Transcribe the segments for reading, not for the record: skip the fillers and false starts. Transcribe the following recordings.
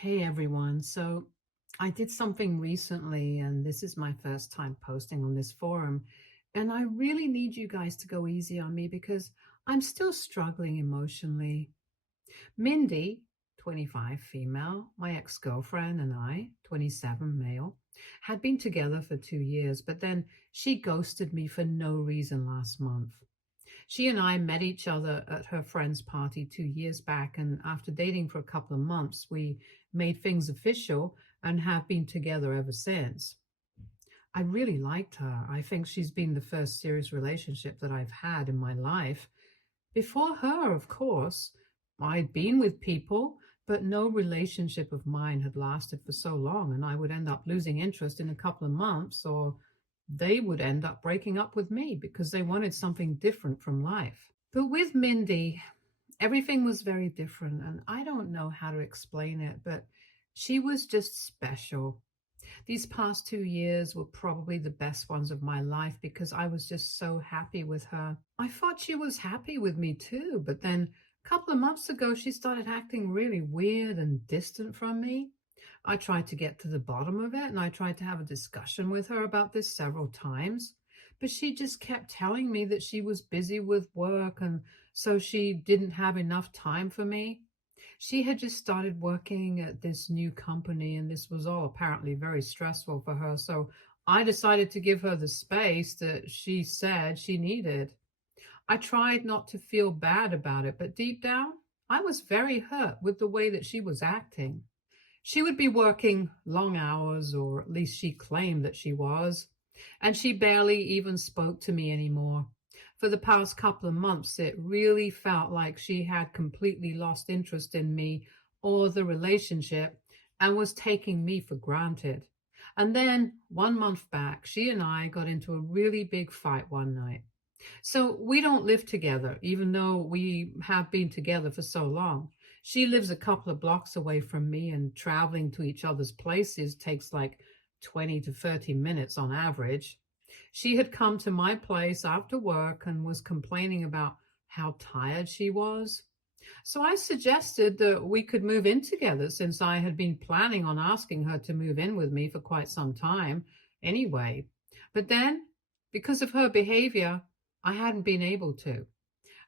Hey everyone. So I did something recently, and this is my first time posting on this forum. And I really need you guys to go easy on me because I'm still struggling emotionally. Mindy, 25 female, my ex girlfriend, and I, 27 male, had been together for 2 years, but then she ghosted me for no reason last month. She and I met each other at her friend's party 2 years back, and after dating for a couple of months, we made things official and have been together ever since. I really liked her. I think she's been the first serious relationship that I've had in my life. Before her, of course, I'd been with people, but no relationship of mine had lasted for so long, and I would end up losing interest in a couple of months, or they would end up breaking up with me because they wanted something different from life. But with Mindy, everything was very different, and I don't know how to explain it, but she was just special. These past 2 years were probably the best ones of my life because I was just so happy with her. I thought she was happy with me too, but then a couple of months ago, she started acting really weird and distant from me. I tried to get to the bottom of it and I tried to have a discussion with her about this several times, but she just kept telling me that she was busy with work and so she didn't have enough time for me. She had just started working at this new company, and this was all apparently very stressful for her. So I decided to give her the space that she said she needed. I tried not to feel bad about it, but deep down, I was very hurt with the way that she was acting. She would be working long hours, or at least she claimed that she was, and she barely even spoke to me anymore. For the past couple of months, it really felt like she had completely lost interest in me or the relationship and was taking me for granted. And then 1 month back, she and I got into a really big fight one night. So we don't live together, even though we have been together for so long. She lives a couple of blocks away from me, and traveling to each other's places takes like 20 to 30 minutes on average. She had come to my place after work and was complaining about how tired she was. So I suggested that we could move in together since I had been planning on asking her to move in with me for quite some time anyway. But then, because of her behavior, I hadn't been able to.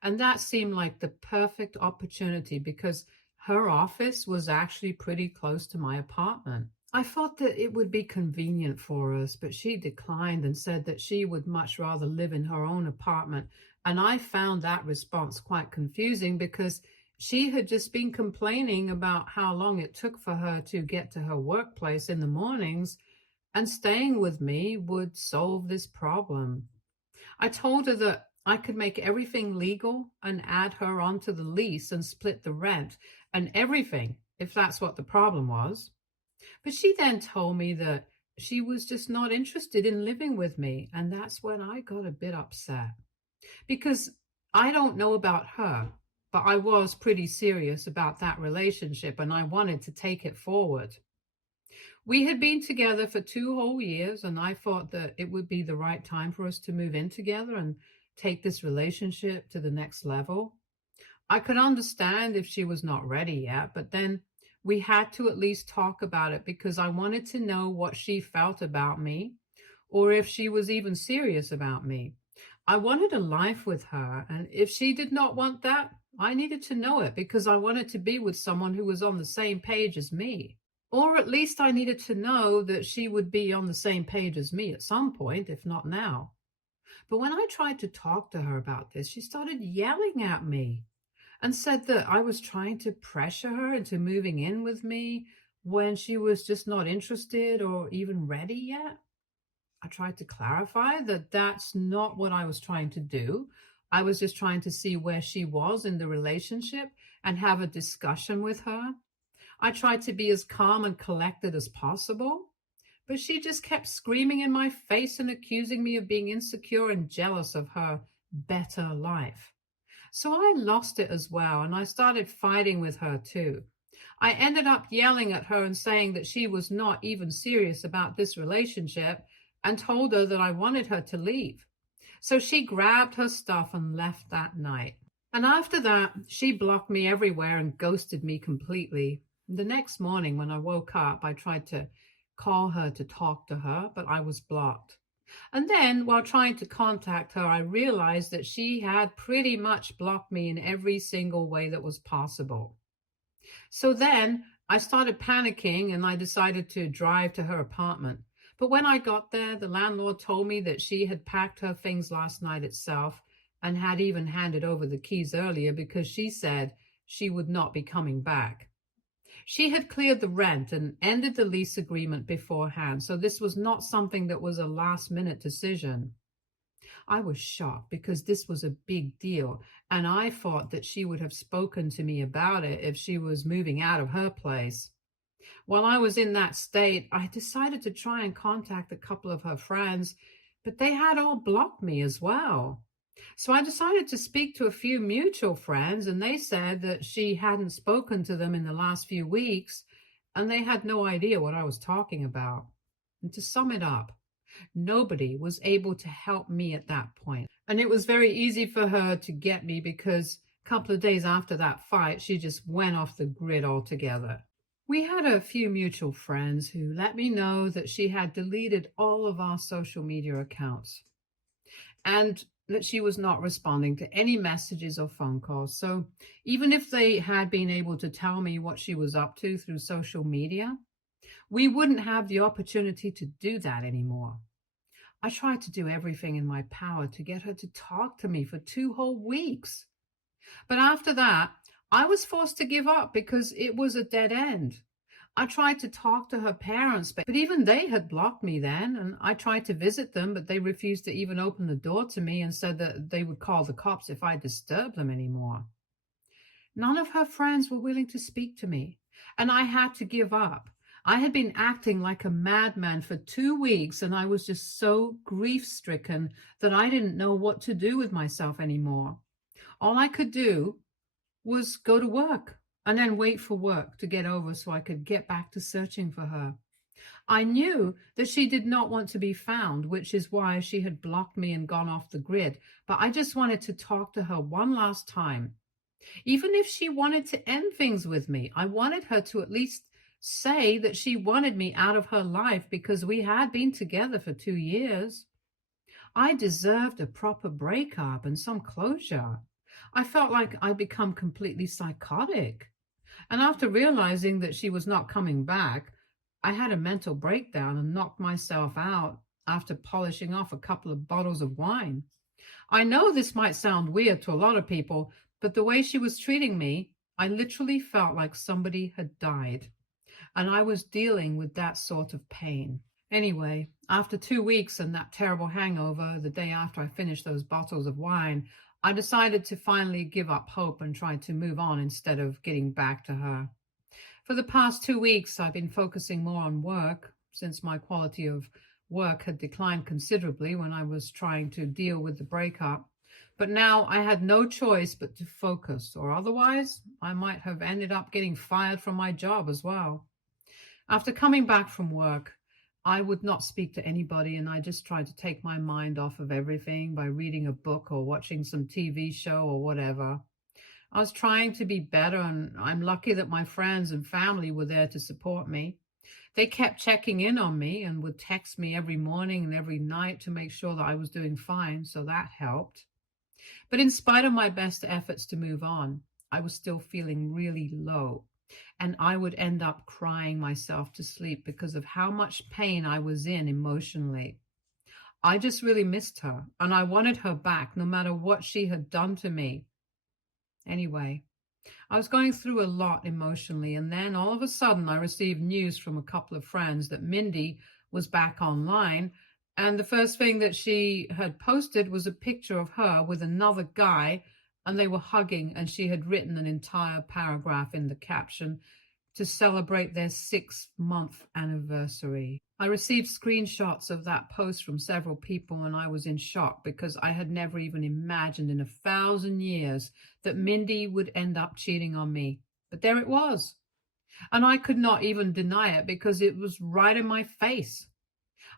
And that seemed like the perfect opportunity because her office was actually pretty close to my apartment. I thought that it would be convenient for us, but she declined and said that she would much rather live in her own apartment. And I found that response quite confusing because she had just been complaining about how long it took for her to get to her workplace in the mornings, and staying with me would solve this problem. I told her that I could make everything legal and add her onto the lease and split the rent and everything if that's what the problem was. But she then told me that she was just not interested in living with me. And that's when I got a bit upset because I don't know about her, but I was pretty serious about that relationship and I wanted to take it forward. We had been together for 2 whole years, and I thought that it would be the right time for us to move in together and take this relationship to the next level. I could understand if she was not ready yet, but then we had to at least talk about it because I wanted to know what she felt about me or if she was even serious about me. I wanted a life with her, and if she did not want that, I needed to know it because I wanted to be with someone who was on the same page as me. Or at least I needed to know that she would be on the same page as me at some point, if not now. But when I tried to talk to her about this, she started yelling at me and said that I was trying to pressure her into moving in with me when she was just not interested or even ready yet. I tried to clarify that that's not what I was trying to do. I was just trying to see where she was in the relationship and have a discussion with her. I tried to be as calm and collected as possible, but she just kept screaming in my face and accusing me of being insecure and jealous of her better life. So I lost it as well, and I started fighting with her too. I ended up yelling at her and saying that she was not even serious about this relationship and told her that I wanted her to leave. So she grabbed her stuff and left that night. And after that, she blocked me everywhere and ghosted me completely. The next morning when I woke up, I tried to call her to talk to her, but I was blocked. And then, while trying to contact her, I realized that she had pretty much blocked me in every single way that was possible. So then I started panicking and I decided to drive to her apartment. But when I got there, the landlord told me that she had packed her things last night itself and had even handed over the keys earlier because she said she would not be coming back. She had cleared the rent and ended the lease agreement beforehand, so this was not something that was a last minute decision. I was shocked because this was a big deal, and I thought that she would have spoken to me about it if she was moving out of her place. While I was in that state, I decided to try and contact a couple of her friends, but they had all blocked me as well. So I decided to speak to a few mutual friends, and they said that she hadn't spoken to them in the last few weeks, and they had no idea what I was talking about. And to sum it up, nobody was able to help me at that point. And it was very easy for her to get me because a couple of days after that fight, she just went off the grid altogether. We had a few mutual friends who let me know that she had deleted all of our social media accounts and that she was not responding to any messages or phone calls. So even if they had been able to tell me what she was up to through social media, we wouldn't have the opportunity to do that anymore. I tried to do everything in my power to get her to talk to me for 2 whole weeks. But after that, I was forced to give up because it was a dead end. I tried to talk to her parents, but even they had blocked me then, and I tried to visit them, but they refused to even open the door to me and said that they would call the cops if I disturbed them anymore. None of her friends were willing to speak to me, and I had to give up. I had been acting like a madman for 2 weeks, and I was just so grief-stricken that I didn't know what to do with myself anymore. All I could do was go to work and then wait for work to get over so I could get back to searching for her. I knew that she did not want to be found, which is why she had blocked me and gone off the grid, but I just wanted to talk to her one last time. Even if she wanted to end things with me, I wanted her to at least say that she wanted me out of her life because we had been together for 2 years. I deserved a proper breakup and some closure. I felt like I'd become completely psychotic. And after realizing that she was not coming back, I had a mental breakdown and knocked myself out after polishing off a couple of bottles of wine. I know this might sound weird to a lot of people, but the way she was treating me, I literally felt like somebody had died. And I was dealing with that sort of pain. Anyway, after 2 weeks and that terrible hangover, the day after I finished those bottles of wine, I decided to finally give up hope and try to move on instead of getting back to her. For the past 2 weeks, I've been focusing more on work since my quality of work had declined considerably when I was trying to deal with the breakup. But now I had no choice but to focus, or otherwise I might have ended up getting fired from my job as well. After coming back from work, I would not speak to anybody, and I just tried to take my mind off of everything by reading a book or watching some TV show or whatever. I was trying to be better, and I'm lucky that my friends and family were there to support me. They kept checking in on me and would text me every morning and every night to make sure that I was doing fine, so that helped. But in spite of my best efforts to move on, I was still feeling really low. And I would end up crying myself to sleep because of how much pain I was in emotionally. I just really missed her, and I wanted her back no matter what she had done to me. Anyway, I was going through a lot emotionally, and then all of a sudden I received news from a couple of friends that Mindy was back online, and the first thing that she had posted was a picture of her with another guy, and they were hugging, and she had written an entire paragraph in the caption to celebrate their 6-month anniversary. I received screenshots of that post from several people, and I was in shock because I had never even imagined in 1,000 years that Mindy would end up cheating on me. But there it was. And I could not even deny it because it was right in my face.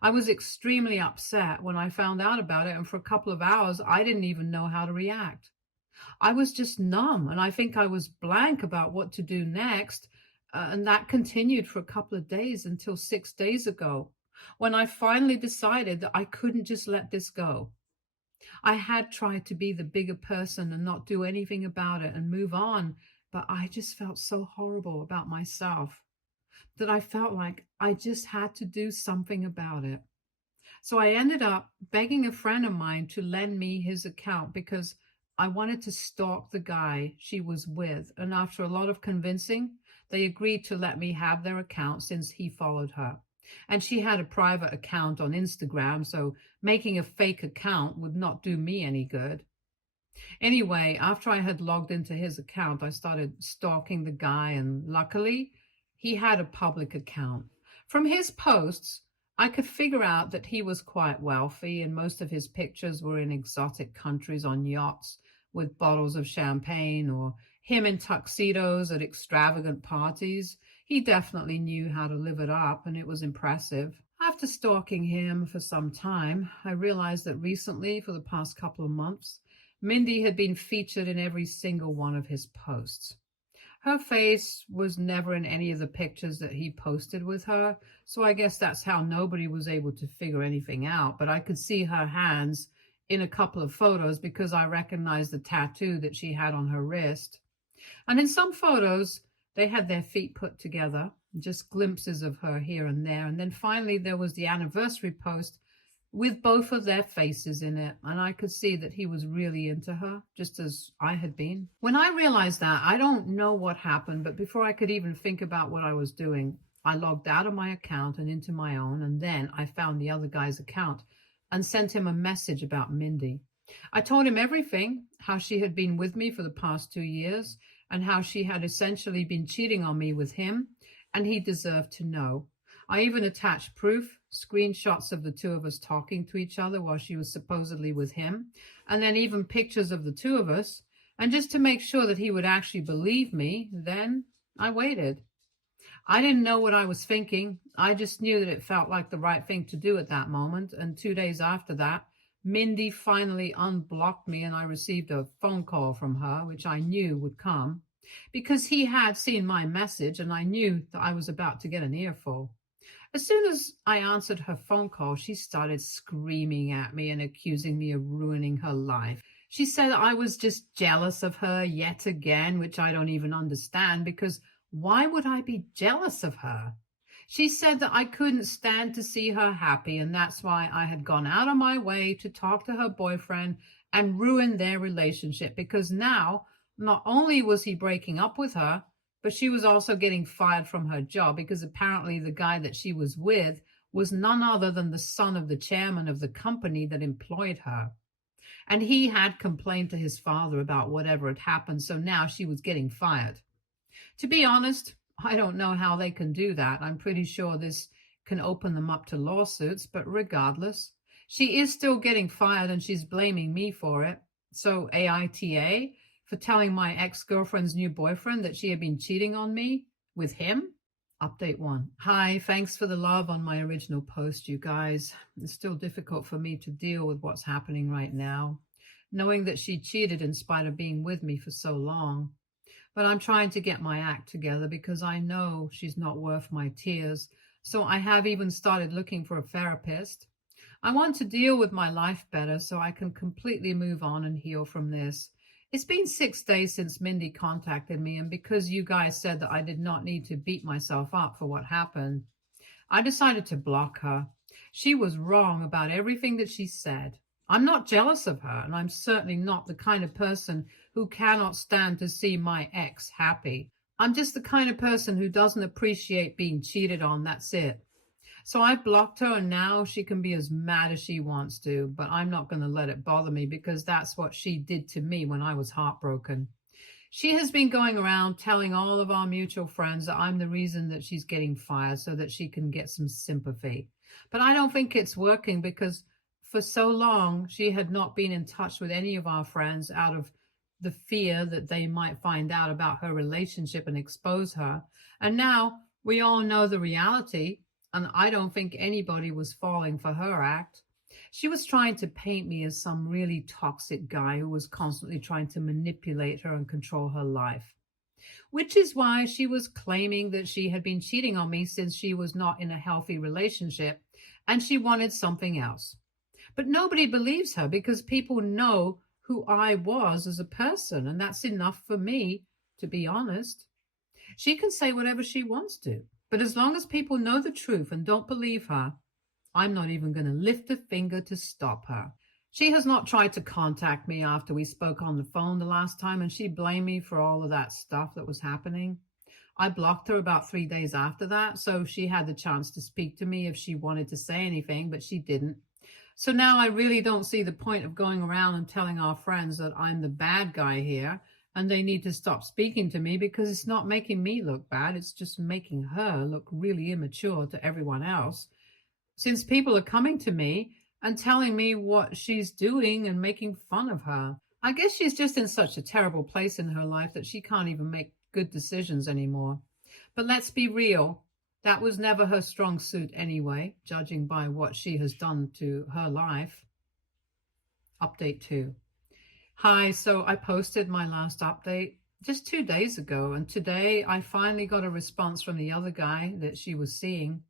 I was extremely upset when I found out about it, and for a couple of hours, I didn't even know how to react. I was just numb, and I think I was blank about what to do next. And that continued for a couple of days until 6 days ago, when I finally decided that I couldn't just let this go. I had tried to be the bigger person and not do anything about it and move on, but I just felt so horrible about myself that I felt like I just had to do something about it. So I ended up begging a friend of mine to lend me his account because I wanted to stalk the guy she was with. And after a lot of convincing, they agreed to let me have their account since he followed her. And she had a private account on Instagram, so making a fake account would not do me any good. Anyway, after I had logged into his account, I started stalking the guy, and luckily, he had a public account. From his posts, I could figure out that he was quite wealthy, and most of his pictures were in exotic countries on yachts with bottles of champagne, or him in tuxedos at extravagant parties. He definitely knew how to live it up, and it was impressive. After stalking him for some time, I realized that recently, for the past couple of months, Mindy had been featured in every single one of his posts. Her face was never in any of the pictures that he posted with her, so I guess that's how nobody was able to figure anything out. But I could see her hands in a couple of photos because I recognized the tattoo that she had on her wrist. And in some photos, they had their feet put together, just glimpses of her here and there. And then finally, there was the anniversary post with both of their faces in it, and I could see that he was really into her, just as I had been. When I realized that, I don't know what happened, but before I could even think about what I was doing, I logged out of my account and into my own, and then I found the other guy's account and sent him a message about Mindy. I told him everything, how she had been with me for the past 2 years, and how she had essentially been cheating on me with him, and he deserved to know. I even attached proof, screenshots of the two of us talking to each other while she was supposedly with him, and then even pictures of the two of us. And just to make sure that he would actually believe me, then I waited. I didn't know what I was thinking. I just knew that it felt like the right thing to do at that moment. And 2 days after that, Mindy finally unblocked me, and I received a phone call from her, which I knew would come because he had seen my message, and I knew that I was about to get an earful. As soon as I answered her phone call, she started screaming at me and accusing me of ruining her life. She said I was just jealous of her yet again, which I don't even understand, because why would I be jealous of her? She said that I couldn't stand to see her happy, and that's why I had gone out of my way to talk to her boyfriend and ruin their relationship, because now not only was he breaking up with her, but she was also getting fired from her job because apparently the guy that she was with was none other than the son of the chairman of the company that employed her. And he had complained to his father about whatever had happened, so now she was getting fired. To be honest, I don't know how they can do that. I'm pretty sure this can open them up to lawsuits, but regardless, she is still getting fired and she's blaming me for it. So AITA, for telling my ex-girlfriend's new boyfriend that she had been cheating on me with him? Update 1. Hi, thanks for the love on my original post, you guys. It's still difficult for me to deal with what's happening right now, knowing that she cheated in spite of being with me for so long. But I'm trying to get my act together because I know she's not worth my tears. So I have even started looking for a therapist. I want to deal with my life better so I can completely move on and heal from this. It's been 6 days since Mindy contacted me, and because you guys said that I did not need to beat myself up for what happened, I decided to block her. She was wrong about everything that she said. I'm not jealous of her, and I'm certainly not the kind of person who cannot stand to see my ex happy. I'm just the kind of person who doesn't appreciate being cheated on, that's it. So I blocked her, and now she can be as mad as she wants to, but I'm not going to let it bother me because that's what she did to me when I was heartbroken. She has been going around telling all of our mutual friends that I'm the reason that she's getting fired so that she can get some sympathy. But I don't think it's working because for so long she had not been in touch with any of our friends out of the fear that they might find out about her relationship and expose her. And now we all know the reality. And I don't think anybody was falling for her act. She was trying to paint me as some really toxic guy who was constantly trying to manipulate her and control her life. which is why she was claiming that she had been cheating on me since she was not in a healthy relationship and she wanted something else. But nobody believes her because people know who I was as a person, and that's enough for me, to be honest. She can say whatever she wants to, but as long as people know the truth and don't believe her, I'm not even going to lift a finger to stop her. She has not tried to contact me after we spoke on the phone the last time, and she blamed me for all of that stuff that was happening. I blocked her about 3 days after that, so she had the chance to speak to me if she wanted to say anything, but she didn't. So now I really don't see the point of going around and telling our friends that I'm the bad guy here and they need to stop speaking to me, because it's not making me look bad. It's just making her look really immature to everyone else. Since people are coming to me and telling me what she's doing and making fun of her. I guess she's just in such a terrible place in her life that she can't even make good decisions anymore. But let's be real. That was never her strong suit anyway, judging by what she has done to her life. Update 2. Hi, so I posted my last update just 2 days ago, and today I finally got a response from the other guy that she was seeing.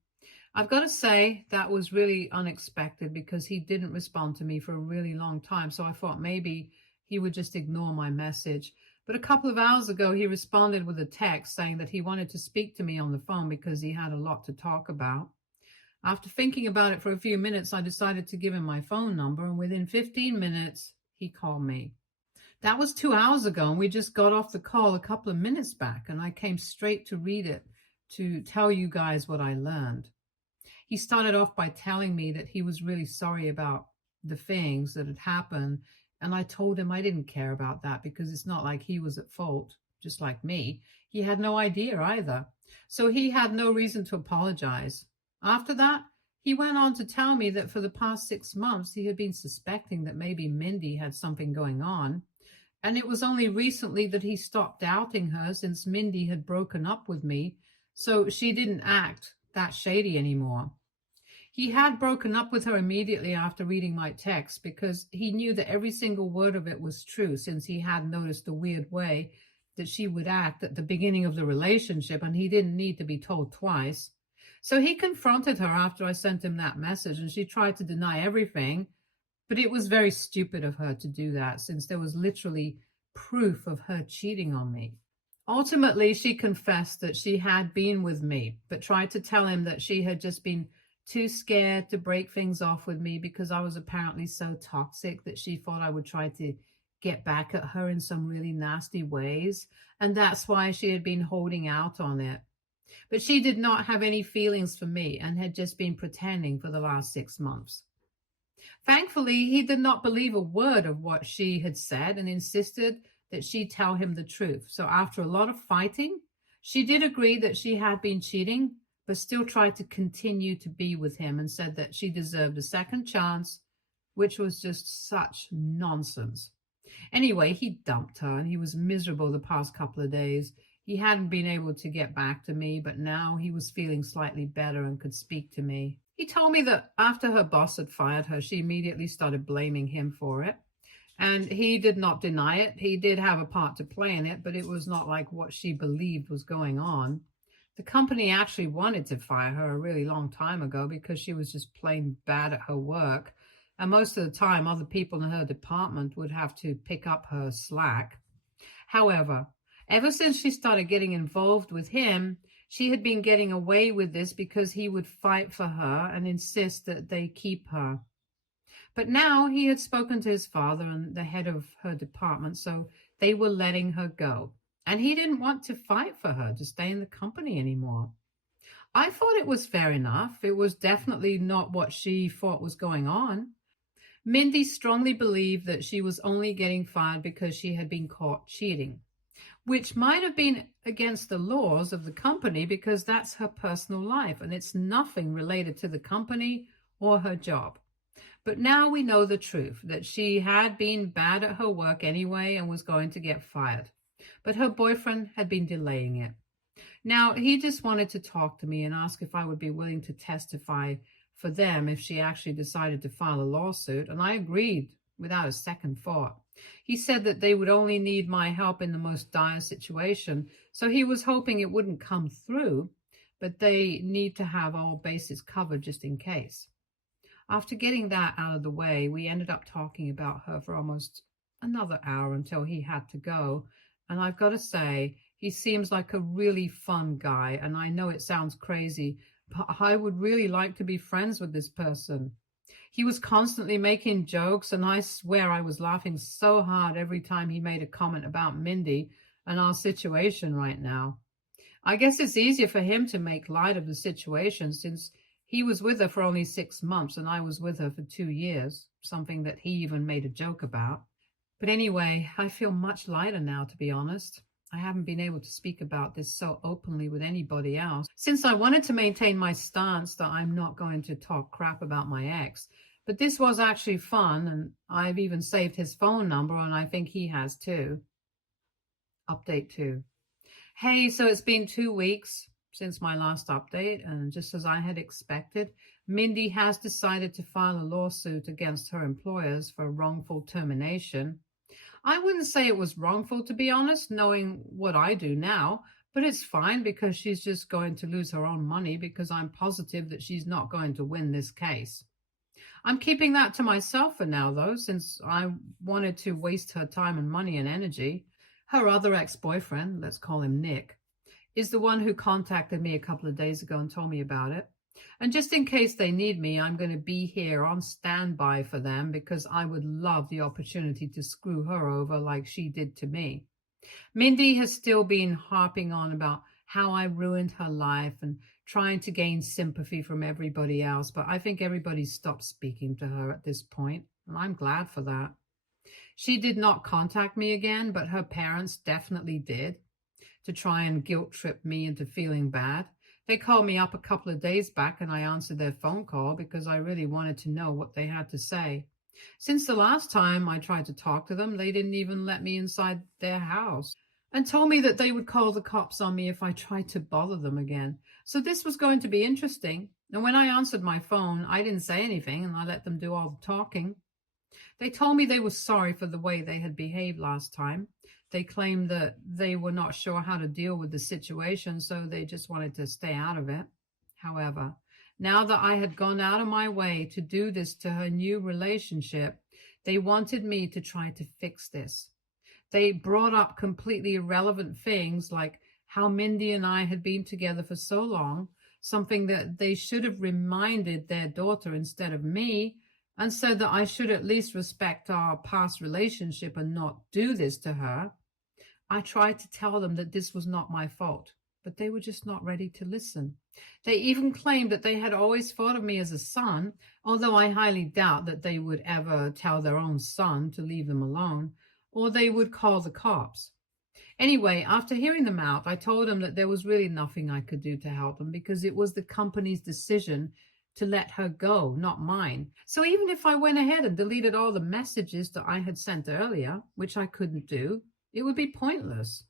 I've got to say that was really unexpected because he didn't respond to me for a really long time, so I thought maybe he would just ignore my message. But a couple of hours ago, he responded with a text saying that he wanted to speak to me on the phone because he had a lot to talk about. After thinking about it for a few minutes, I decided to give him my phone number, and within 15 minutes, he called me. That was 2 hours ago, and we just got off the call a couple of minutes back, and I came straight to read it to tell you guys what I learned. He started off by telling me that he was really sorry about the things that had happened, and I told him I didn't care about that because it's not like he was at fault, just like me. He had no idea either, so he had no reason to apologize. After that, he went on to tell me that for the past 6 months, he had been suspecting that maybe Mindy had something going on, and it was only recently that he stopped doubting her since Mindy had broken up with me, so she didn't act that shady anymore. He had broken up with her immediately after reading my text because he knew that every single word of it was true, since he had noticed the weird way that she would act at the beginning of the relationship, and he didn't need to be told twice. So he confronted her after I sent him that message, and she tried to deny everything, but it was very stupid of her to do that since there was literally proof of her cheating on me. Ultimately, she confessed that she had been with me, but tried to tell him that she had just been too scared to break things off with me because I was apparently so toxic that she thought I would try to get back at her in some really nasty ways, and that's why she had been holding out on it. But she did not have any feelings for me and had just been pretending for the last 6 months. Thankfully, he did not believe a word of what she had said and insisted that she tell him the truth. So after a lot of fighting, she did agree that she had been cheating, but still tried to continue to be with him and said that she deserved a second chance, which was just such nonsense. Anyway, he dumped her and he was miserable the past couple of days. He hadn't been able to get back to me, but now he was feeling slightly better and could speak to me. He told me that after her boss had fired her, she immediately started blaming him for it. And he did not deny it. He did have a part to play in it, but it was not like what she believed was going on. The company actually wanted to fire her a really long time ago because she was just plain bad at her work. And most of the time, other people in her department would have to pick up her slack. However, ever since she started getting involved with him, she had been getting away with this because he would fight for her and insist that they keep her. But now he had spoken to his father and the head of her department, so they were letting her go. And he didn't want to fight for her to stay in the company anymore. I thought it was fair enough. It was definitely not what she thought was going on. Mindy strongly believed that she was only getting fired because she had been caught cheating, which might have been against the laws of the company because that's her personal life and it's nothing related to the company or her job. But now we know the truth, that she had been bad at her work anyway and was going to get fired. But her boyfriend had been delaying it. Now, he just wanted to talk to me and ask if I would be willing to testify for them if she actually decided to file a lawsuit, and I agreed without a second thought. He said that they would only need my help in the most dire situation, so he was hoping it wouldn't come through, but they need to have all bases covered just in case. After getting that out of the way, we ended up talking about her for almost another hour until he had to go. And I've got to say, he seems like a really fun guy. And I know it sounds crazy, but I would really like to be friends with this person. He was constantly making jokes, and I swear I was laughing so hard every time he made a comment about Mindy and our situation right now. I guess it's easier for him to make light of the situation since he was with her for only 6 months and I was with her for 2 years, something that he even made a joke about. But anyway, I feel much lighter now, to be honest. I haven't been able to speak about this so openly with anybody else since I wanted to maintain my stance that I'm not going to talk crap about my ex. But this was actually fun, and I've even saved his phone number, and I think he has too. Update 2. Hey, so it's been 2 weeks since my last update, and just as I had expected, Mindy has decided to file a lawsuit against her employers for wrongful termination. I wouldn't say it was wrongful, to be honest, knowing what I do now, but it's fine because she's just going to lose her own money because I'm positive that she's not going to win this case. I'm keeping that to myself for now, though, since I wanted to waste her time and money and energy. Her other ex-boyfriend, let's call him Nick, is the one who contacted me a couple of days ago and told me about it. And just in case they need me, I'm going to be here on standby for them because I would love the opportunity to screw her over like she did to me. Mindy has still been harping on about how I ruined her life and trying to gain sympathy from everybody else, but I think everybody's stopped speaking to her at this point, and I'm glad for that. She did not contact me again, but her parents definitely did, to try and guilt trip me into feeling bad. They called me up a couple of days back and I answered their phone call because I really wanted to know what they had to say. Since the last time I tried to talk to them, they didn't even let me inside their house and told me that they would call the cops on me if I tried to bother them again. So this was going to be interesting. And when I answered my phone, I didn't say anything and I let them do all the talking. They told me they were sorry for the way they had behaved last time. They claimed that they were not sure how to deal with the situation, so they just wanted to stay out of it. However, now that I had gone out of my way to do this to her new relationship, they wanted me to try to fix this. They brought up completely irrelevant things like how Mindy and I had been together for so long, something that they should have reminded their daughter instead of me, and said that I should at least respect our past relationship and not do this to her. I tried to tell them that this was not my fault, but they were just not ready to listen. They even claimed that they had always thought of me as a son, although I highly doubt that they would ever tell their own son to leave them alone, or they would call the cops. Anyway, after hearing them out, I told them that there was really nothing I could do to help them because it was the company's decision to let her go, not mine. So even if I went ahead and deleted all the messages that I had sent earlier, which I couldn't do, it would be pointless.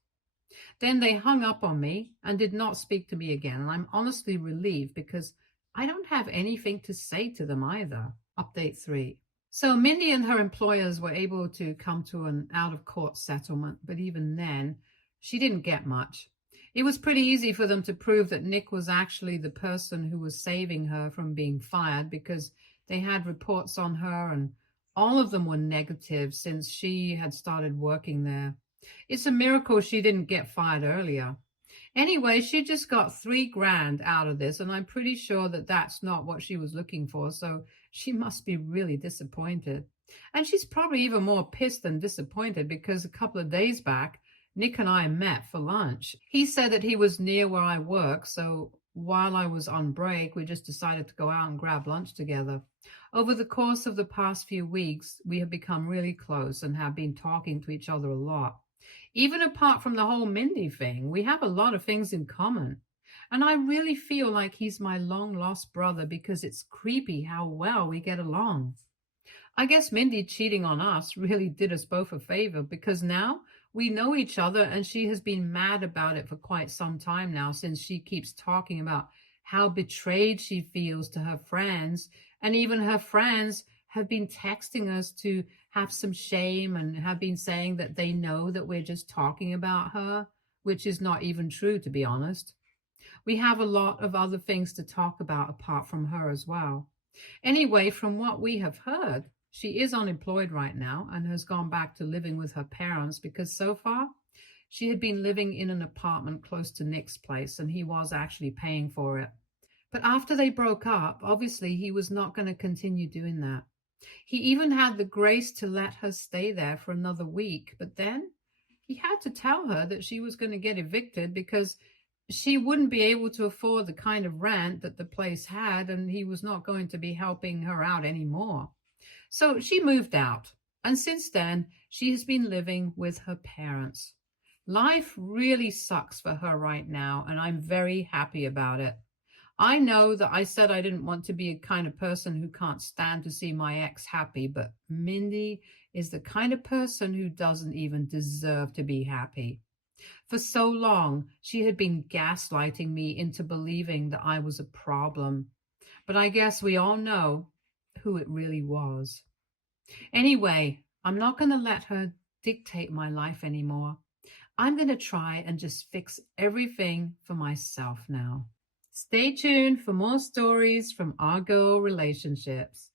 Then they hung up on me and did not speak to me again. And I'm honestly relieved because I don't have anything to say to them either. Update 3. So Mindy and her employers were able to come to an out-of-court settlement, but even then, she didn't get much. It was pretty easy for them to prove that Nick was actually the person who was saving her from being fired because they had reports on her and all of them were negative since she had started working there. It's a miracle she didn't get fired earlier. Anyway, she just got $3,000 out of this, and I'm pretty sure that that's not what she was looking for, so she must be really disappointed. And she's probably even more pissed than disappointed because a couple of days back, Nick and I met for lunch. He said that he was near where I work, so while I was on break, we just decided to go out and grab lunch together. Over the course of the past few weeks, we have become really close and have been talking to each other a lot. Even apart from the whole Mindy thing, we have a lot of things in common. And I really feel like he's my long-lost brother because it's creepy how well we get along. I guess Mindy cheating on us really did us both a favor because now we know each other and she has been mad about it for quite some time now since she keeps talking about how betrayed she feels to her friends, and even her friends have been texting us to have some shame and have been saying that they know that we're just talking about her, which is not even true, to be honest. We have a lot of other things to talk about apart from her as well. Anyway, from what we have heard, she is unemployed right now and has gone back to living with her parents because so far she had been living in an apartment close to Nick's place and he was actually paying for it. But after they broke up, obviously he was not going to continue doing that. He even had the grace to let her stay there for another week, but then he had to tell her that she was going to get evicted because she wouldn't be able to afford the kind of rent that the place had, and he was not going to be helping her out anymore. So she moved out, and since then, she has been living with her parents. Life really sucks for her right now, and I'm very happy about it. I know that I said I didn't want to be a kind of person who can't stand to see my ex happy, but Mindy is the kind of person who doesn't even deserve to be happy. For so long, she had been gaslighting me into believing that I was a problem. But I guess we all know who it really was. Anyway, I'm not going to let her dictate my life anymore. I'm going to try and just fix everything for myself now. Stay tuned for more stories from our girl relationships.